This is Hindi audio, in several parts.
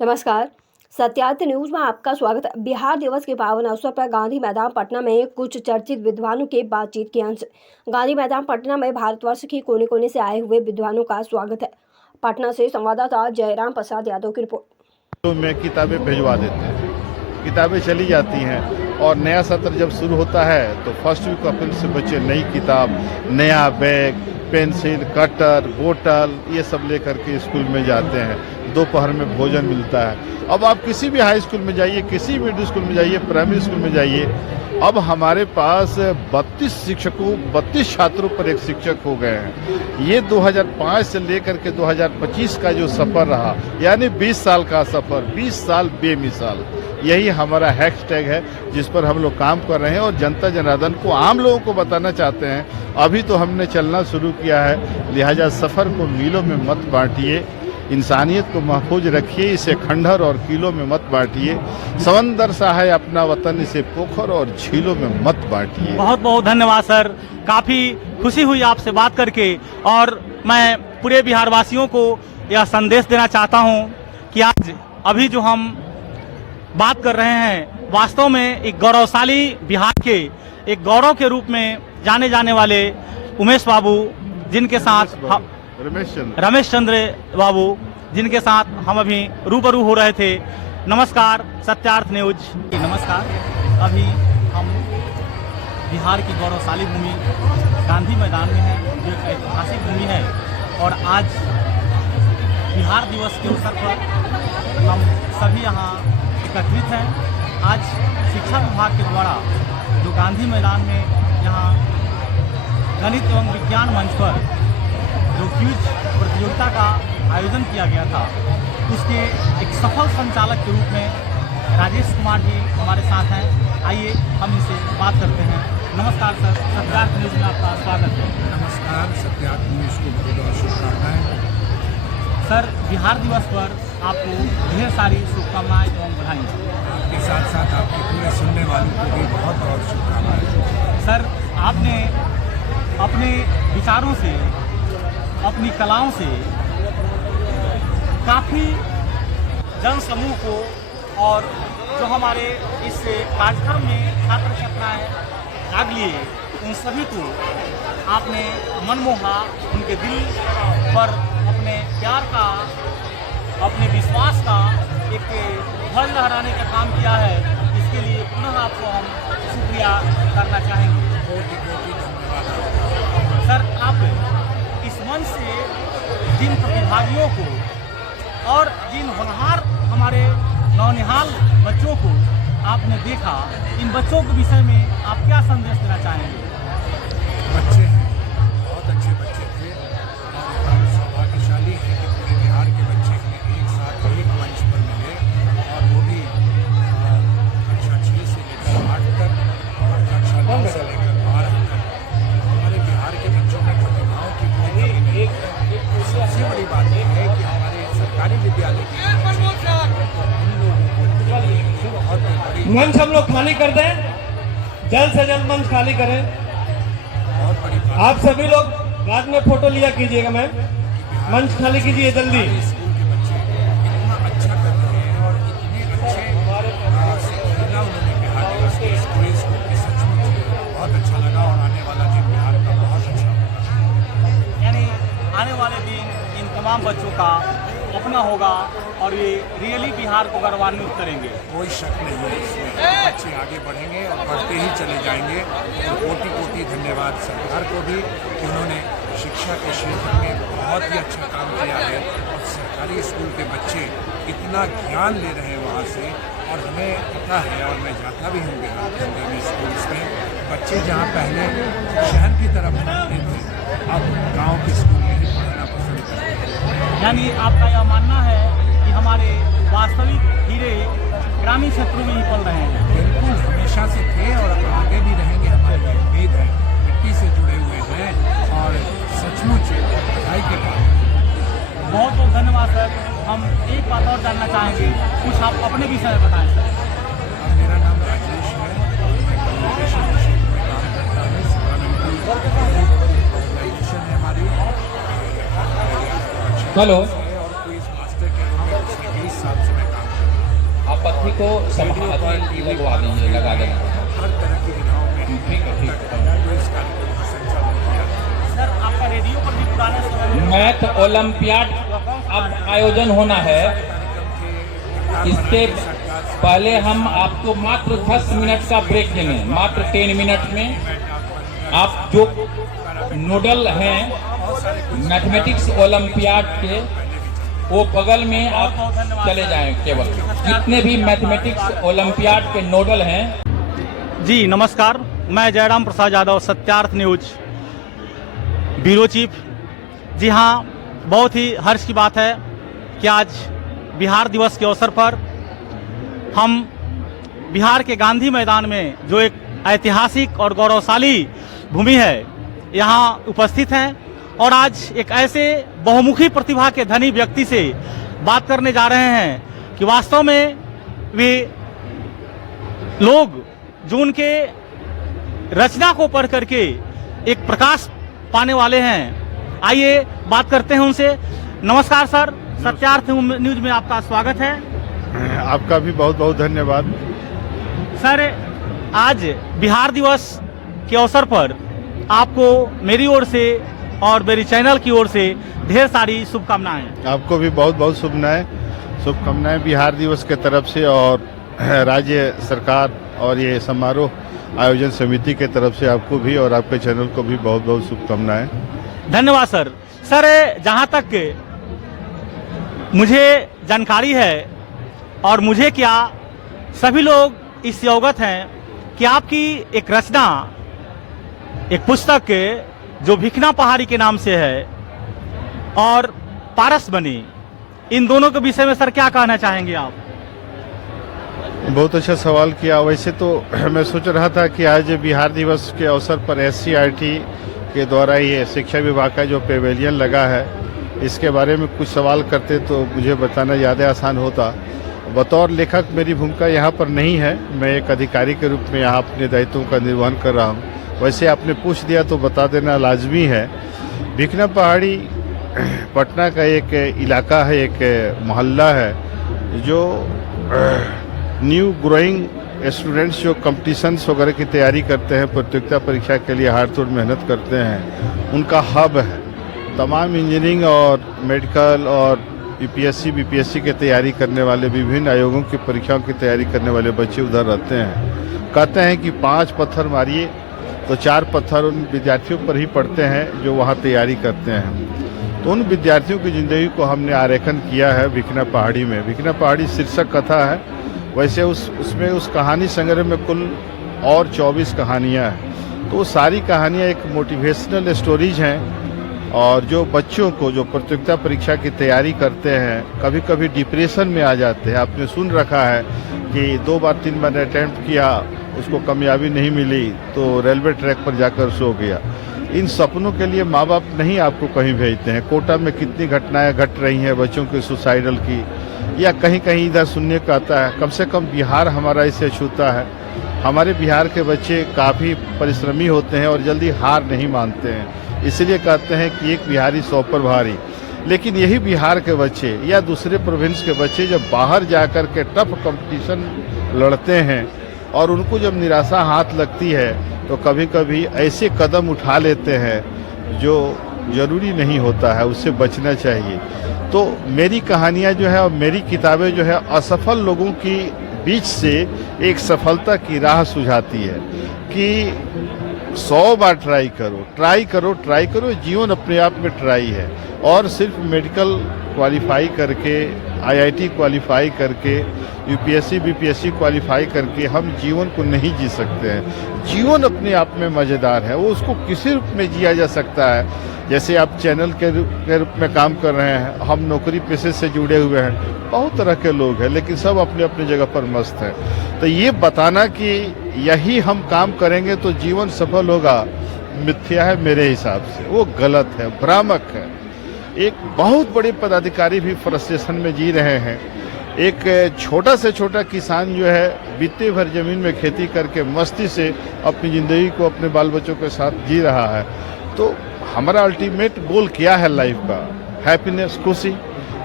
नमस्कार। सत्यार्थ न्यूज में आपका स्वागत है। बिहार दिवस के पावन अवसर पर गांधी मैदान पटना में कुछ चर्चित विद्वानों के बातचीत के अंश। गांधी मैदान पटना में भारतवर्ष के कोने कोने से आए हुए विद्वानों का स्वागत है। पटना से संवाददाता जयराम प्रसाद यादव की रिपोर्ट। तो में किताबें भिजवा देते हैं, किताबें चली जाती हैं और नया सत्र जब शुरू होता है तो फर्स्ट वीक अप्रैल से बच्चे नई किताब, नया बैग, पेंसिल, कटर, बोतल ये सब लेकर के स्कूल में जाते हैं। दोपहर में भोजन मिलता है। अब आप किसी भी हाई स्कूल में जाइए, किसी मिडिल स्कूल में जाइए, प्राइमरी स्कूल में जाइए, अब हमारे पास 32 छात्रों पर एक शिक्षक हो गए हैं। ये 2005 से लेकर के 2025 का जो सफ़र रहा, यानी 20 साल का सफ़र, 20 साल बेमिसाल, यही हमारा हैशटैग है जिस पर हम लोग काम कर रहे हैं और जनता जनार्दन को, आम लोगों को बताना चाहते हैं। अभी तो हमने चलना शुरू किया है, लिहाजा सफ़र को मीलों में मत बांटिए, इंसानियत को महफूज रखिए, इसे खंडहर और किलों में मत बांटिए। समंदर सा है अपना वतन, इसे पोखर और झीलों में मत बांटिए। बहुत बहुत धन्यवाद सर, काफ़ी खुशी हुई आपसे बात करके। और मैं पूरे बिहार वासियों को यह संदेश देना चाहता हूं कि आज अभी जो हम बात कर रहे हैं, वास्तव में एक गौरवशाली बिहार के एक गौरव के रूप में जाने जाने वाले उमेश बाबू, जिनके साथ रमेश चंद्र बाबू, जिनके साथ हम अभी रूबरू हो रहे थे। नमस्कार सत्यार्थ न्यूज। नमस्कार। अभी हम बिहार की गौरवशाली भूमि गांधी मैदान में हैं, जो एक ऐतिहासिक भूमि है। और आज बिहार दिवस के अवसर पर हम सभी यहाँ एकत्रित हैं। आज शिक्षा विभाग के द्वारा जो गांधी मैदान में यहाँ गणित एवं विज्ञान मंच पर जो क्विज प्रतियोगिता का आयोजन किया गया था, उसके एक सफल संचालक के रूप में राजेश कुमार जी हमारे साथ हैं। आइए हम इनसे बात करते हैं। नमस्कार सर, सत्यार्थ न्यूज में आपका स्वागत है। नमस्कार, सत्यार्थ न्यूज को बहुत बहुत शुभकामनाएं। सर, बिहार दिवस पर आपको ढेर सारी शुभकामनाएं एवं बधाई। आपके साथ साथ आपके पूरे सुनने वालों को भी बहुत बहुत शुभकामनाएं। सर, आपने अपने विचारों से, अपनी कलाओं से काफ़ी जन समूह को और जो हमारे इस कार्यक्रम में छात्र छात्राएँ भाग लिए, उन सभी को आपने मनमोहा, उनके दिल पर अपने प्यार का, अपने विश्वास का एक ध्वज लहराने का काम किया है। इसके लिए पुनः आपको हम शुक्रिया करना चाहेंगे। सर, आप इस मंच से जिन प्रतिभागियों को और जिन होनहार हमारे नौनिहाल बच्चों को आपने देखा, इन बच्चों के विषय में आप क्या संदेश देना चाहेंगे? बच्चे हैं, बहुत अच्छे बच्चे थे और हम सौभाग्यशाली हैं कि पूरे बिहार के बच्चे एक साथ एक मंच पर मिले, और वो भी कक्षा 6 से लेकर 8 तक और कक्षा 9 से लेकर 12 तक। हमारे बिहार के बच्चों में प्रतिभाओं की कोई कमी नहीं है। सबसे बड़ी बात यह है कि हमारे सरकारी विद्यालय के बहुत बड़ी मंच हम लोग खाली कर दें, जल्द से जल्द मंच खाली करें। बहुत बड़ी बात, आप सभी लोग बाद में फोटो लिया कीजिएगा। मैम, मंच खाली कीजिए जल्दी। स्कूल के बच्चे इतना अच्छा कर रहे हैं और इतने अच्छे से खेला उन्होंने बिहार दिवस के पूरे स्कूल के। सचमुच बहुत अच्छा लगा और आने वाला दिन बिहार का बहुत अच्छा होगा। यानी आने वाले दिन इन तमाम बच्चों का अपना होगा और ये रियली बिहार को गौरवान्वित करेंगे। कोई शक नहीं है इसमें। बच्चे आगे बढ़ेंगे और बढ़ते ही चले जाएंगे। तो कोटि कोटि धन्यवाद सरकार को भी कि उन्होंने शिक्षा के क्षेत्र में बहुत ही अच्छा काम किया है और सरकारी स्कूल के बच्चे इतना ज्ञान ले रहे हैं वहाँ से। और हमें पता है, और मैं जाता भी हूँ बिहार के अंदर में स्कूल्स में, बच्चे जहाँ पहले शहर की तरफ पढ़ते थे, अब गाँव के स्कूल में ही पढ़ना पसंद करते हैं। यानी आपका यह मानना है कि हमारे वास्तविक हीरे ग्रामीण क्षेत्रों में ही पल रहे हैं? बिल्कुल, हमेशा से थे और आगे भी रहेंगे। हमारी उम्मीद है, मिट्टी से जुड़े हुए हैं और सचमुच बधाई के बाद। बहुत बहुत धन्यवाद सर। हम एक बात और जानना चाहेंगे, कुछ आप अपने विषय में बताएं सर। मेरा नाम राजेश है, मैं कम्युनिकेशन क्षेत्र में काम करता हूँ। ऑर्गेनाइजेशन है हमारी, हेलो, और क्विज मास्टर के रूप में पिछले 20 साल से मैं साथी को समाधि लगवा दीजिए, लगा देना। हर तरह की विधाओं में ठीक है, ठीक है। जो इस कार्यक्रम का संचालन किया। सर आपका रेडियो पर भी पुराने समय में मैथ ओलंपियाड अब आयोजन होना है। इससे पहले हम आपको मात्र 10 मिनट का ब्रेक देंगे, मात्र 10 मिनट में आप जो नोडल हैं मैथमेटिक्स ओलंपियाड के, वो बगल में आप चले जाएं। केवल जितने भी मैथमेटिक्स ओलंपियाड के नोडल हैं। जी नमस्कार, मैं Jairam Prasad Yadav, Satyarth news bureau chief. जी हाँ, बहुत ही हर्ष की बात है कि आज बिहार दिवस के अवसर पर हम बिहार के गांधी मैदान में, जो एक ऐतिहासिक और गौरवशाली भूमि है, यहाँ उपस्थित हैं और आज एक ऐसे बहुमुखी प्रतिभा के धनी व्यक्ति से बात करने जा रहे हैं कि वास्तव में वे लोग जो उनके रचना को पढ़ करके एक प्रकाश पाने वाले हैं। आइए बात करते हैं उनसे। नमस्कार सर, सत्यार्थ न्यूज में आपका स्वागत है। आपका भी बहुत बहुत धन्यवाद। सर, आज बिहार दिवस के अवसर पर आपको मेरी ओर से और मेरी चैनल की ओर से ढेर सारी शुभकामनाएं। आपको भी बहुत बहुत शुभकामनाएं बिहार दिवस के तरफ से और राज्य सरकार और ये समारोह आयोजन समिति के तरफ से आपको भी और आपके चैनल को भी बहुत बहुत शुभकामनाएं। धन्यवाद सर। सर, जहां तक मुझे जानकारी है और मुझे क्या सभी लोग इससे अवगत हैं कि आपकी एक रचना, एक पुस्तक जो भिखना पहाड़ी के नाम से है और पारस बनी, इन दोनों के विषय में सर क्या कहना चाहेंगे आप? बहुत अच्छा सवाल किया। वैसे तो मैं सोच रहा था कि आज बिहार दिवस के अवसर पर SCRT के द्वारा ये शिक्षा विभाग का जो पेवेलियन लगा है, इसके बारे में कुछ सवाल करते तो मुझे बताना ज़्यादा आसान होता। बतौर लेखक मेरी भूमिका यहाँ पर नहीं है, मैं एक अधिकारी के रूप में यहाँ अपने दायित्वों का निर्वहन कर रहा हूँ। वैसे आपने पूछ दिया तो बता देना लाजमी है। भिखना पहाड़ी पटना का एक इलाका है, एक मोहल्ला है, जो न्यू ग्रोइंग स्टूडेंट्स जो कंपटीशंस वगैरह की तैयारी करते हैं, प्रतियोगिता परीक्षा के लिए हाथ तोड़ मेहनत करते हैं, उनका हब है। तमाम इंजीनियरिंग और मेडिकल और UPSC BPSC की तैयारी करने वाले, विभिन्न आयोगों की परीक्षाओं की तैयारी करने वाले बच्चे उधर रहते हैं। कहते हैं कि 5 पत्थर मारिए तो 4 पत्थर उन विद्यार्थियों पर ही पड़ते हैं जो वहाँ तैयारी करते हैं। तो उन विद्यार्थियों की ज़िंदगी को हमने आरेखन किया है भिखना पहाड़ी में। भिखना पहाड़ी शीर्षक कथा है। वैसे उसमें उस कहानी संग्रह में कुल और 24 कहानियाँ हैं। तो वो सारी कहानियाँ एक मोटिवेशनल स्टोरीज हैं और जो बच्चों को जो प्रतियोगिता परीक्षा की तैयारी करते हैं, कभी कभी डिप्रेशन में आ जाते हैं। आपने सुन रखा है कि 2 बार 3 बार अटैम्प्ट किया, उसको कामयाबी नहीं मिली तो रेलवे ट्रैक पर जाकर सो गया। इन सपनों के लिए माँ बाप नहीं आपको कहीं भेजते हैं। कोटा में कितनी घटनाएं घट रही हैं बच्चों के सुसाइडल की, या कहीं कहीं इधर सुनने का आता है। कम से कम बिहार हमारा इससे छूता है। हमारे बिहार के बच्चे काफ़ी परिश्रमी होते हैं और जल्दी हार नहीं मानते हैं, इसलिए कहते हैं कि एक बिहारी 100 पर भारी। लेकिन यही बिहार के बच्चे या दूसरे प्रोविंस के बच्चे जब बाहर जाकर के टफ कंपटीशन लड़ते हैं और उनको जब निराशा हाथ लगती है तो कभी कभी ऐसे कदम उठा लेते हैं जो ज़रूरी नहीं होता है, उससे बचना चाहिए। तो मेरी कहानियाँ जो है और मेरी किताबें जो है असफल लोगों की बीच से एक सफलता की राह सुझाती है कि 100 बार ट्राई करो। जीवन अपने आप में ट्राई है और सिर्फ मेडिकल क्वालिफाई करके, IIT क्वालिफाई करके, UPSC BPSC क्वालिफाई करके हम जीवन को नहीं जी सकते हैं। जीवन अपने आप में मज़ेदार है, वो उसको किसी रूप में जिया जा सकता है। जैसे आप चैनल के रूप में काम कर रहे हैं, हम नौकरी पेशे से जुड़े हुए हैं, बहुत तरह के लोग हैं, लेकिन सब अपने अपने जगह पर मस्त हैं। तो ये बताना कि यही हम काम करेंगे तो जीवन सफल होगा, मिथ्या है मेरे हिसाब से, वो गलत है, भ्रामक है। एक बहुत बड़े पदाधिकारी भी फ्रस्ट्रेशन में जी रहे हैं। एक छोटा से छोटा किसान जो है बित्ते भर जमीन में खेती करके मस्ती से अपनी ज़िंदगी को अपने बाल बच्चों के साथ जी रहा है। तो हमारा अल्टीमेट गोल क्या है लाइफ का? हैप्पीनेस, खुशी।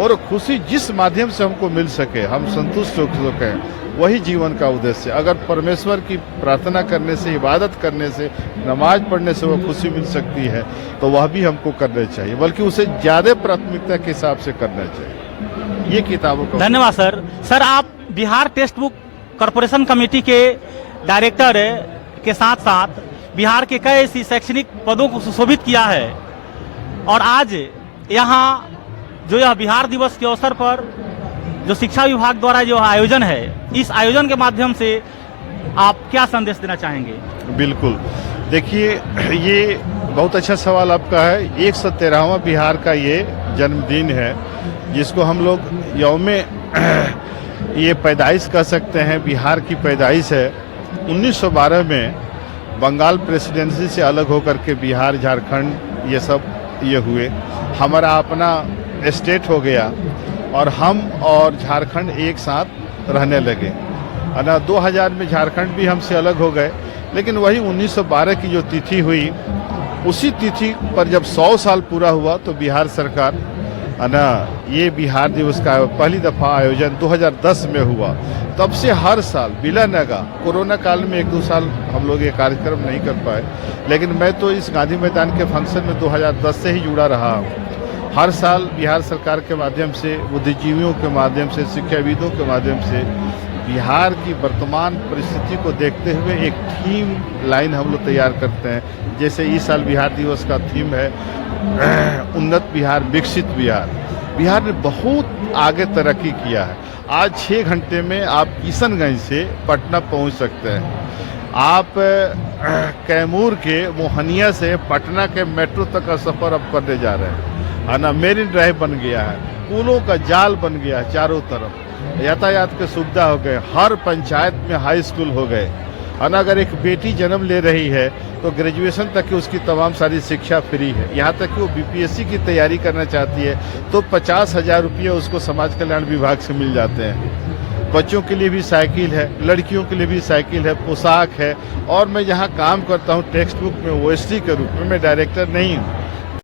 और खुशी जिस माध्यम से हमको मिल सके, हम संतुष्ट हो सकें, वही जीवन का उद्देश्य है। अगर परमेश्वर की प्रार्थना करने से, इबादत करने से, नमाज पढ़ने से वो खुशी मिल सकती है तो वह भी हमको करना चाहिए, बल्कि उसे ज़्यादा प्राथमिकता के हिसाब से करना चाहिए। ये किताबों का धन्यवाद सर। सर, आप Bihar text book corporation committee के डायरेक्टर के साथ साथ बिहार के कई ऐसी शैक्षणिक पदों को सुशोभित किया है, और आज यहाँ जो यह बिहार दिवस के अवसर पर जो शिक्षा विभाग द्वारा जो आयोजन है, इस आयोजन के माध्यम से आप क्या संदेश देना चाहेंगे? बिल्कुल, देखिए ये बहुत अच्छा सवाल आपका है। 113वां बिहार का ये जन्मदिन है, जिसको हम लोग यौमे ये पैदाइश कह सकते हैं, बिहार की पैदाइश है। 1912 में बंगाल प्रेसिडेंसी से अलग होकर के बिहार, झारखंड ये सब ये हुए, हमारा अपना स्टेट हो गया और हम और झारखंड एक साथ रहने लगे, है ना। 2000 में झारखंड भी हमसे अलग हो गए, लेकिन वही 1912 की जो तिथि हुई, उसी तिथि पर जब 100 साल पूरा हुआ तो बिहार सरकार, है ना, ये बिहार दिवस का पहली दफ़ा आयोजन 2010 में हुआ। तब से हर साल बिला नगा, कोरोना काल में 1-2 साल हम लोग ये कार्यक्रम नहीं कर पाए, लेकिन मैं तो इस गांधी मैदान के फंक्शन में 2010 से ही जुड़ा रहा हूँ। हर साल बिहार सरकार के माध्यम से, बुद्धिजीवियों के माध्यम से, शिक्षाविदों के माध्यम से बिहार की वर्तमान परिस्थिति को देखते हुए एक थीम लाइन हम लोग तैयार करते हैं। जैसे इस साल बिहार दिवस का थीम है उन्नत बिहार, विकसित बिहार। बिहार ने बहुत आगे तरक्की किया है। आज 6 घंटे में आप किशनगंज से पटना पहुंच सकते हैं। आप कैमूर के मोहनिया से पटना के मेट्रो तक का सफ़र अब करने जा रहे हैं, है ना। मेरिन ड्राइव बन गया है, पुलों का जाल बन गया है चारों तरफ, यातायात की सुविधा हो गए, हर पंचायत में हाई स्कूल हो गए, है ना। अगर एक बेटी जन्म ले रही है तो ग्रेजुएशन तक की उसकी तमाम सारी शिक्षा फ्री है। यहाँ तक कि वो बीपीएससी की तैयारी करना चाहती है तो 50,000 रुपये उसको समाज कल्याण विभाग से मिल जाते हैं। बच्चों के लिए भी साइकिल है, लड़कियों के लिए भी साइकिल है, पोशाक है। और मैं जहाँ काम करता हूँ टेक्स्ट बुक में ओएसडी के रूप में, मैं डायरेक्टर नहीं हूँ,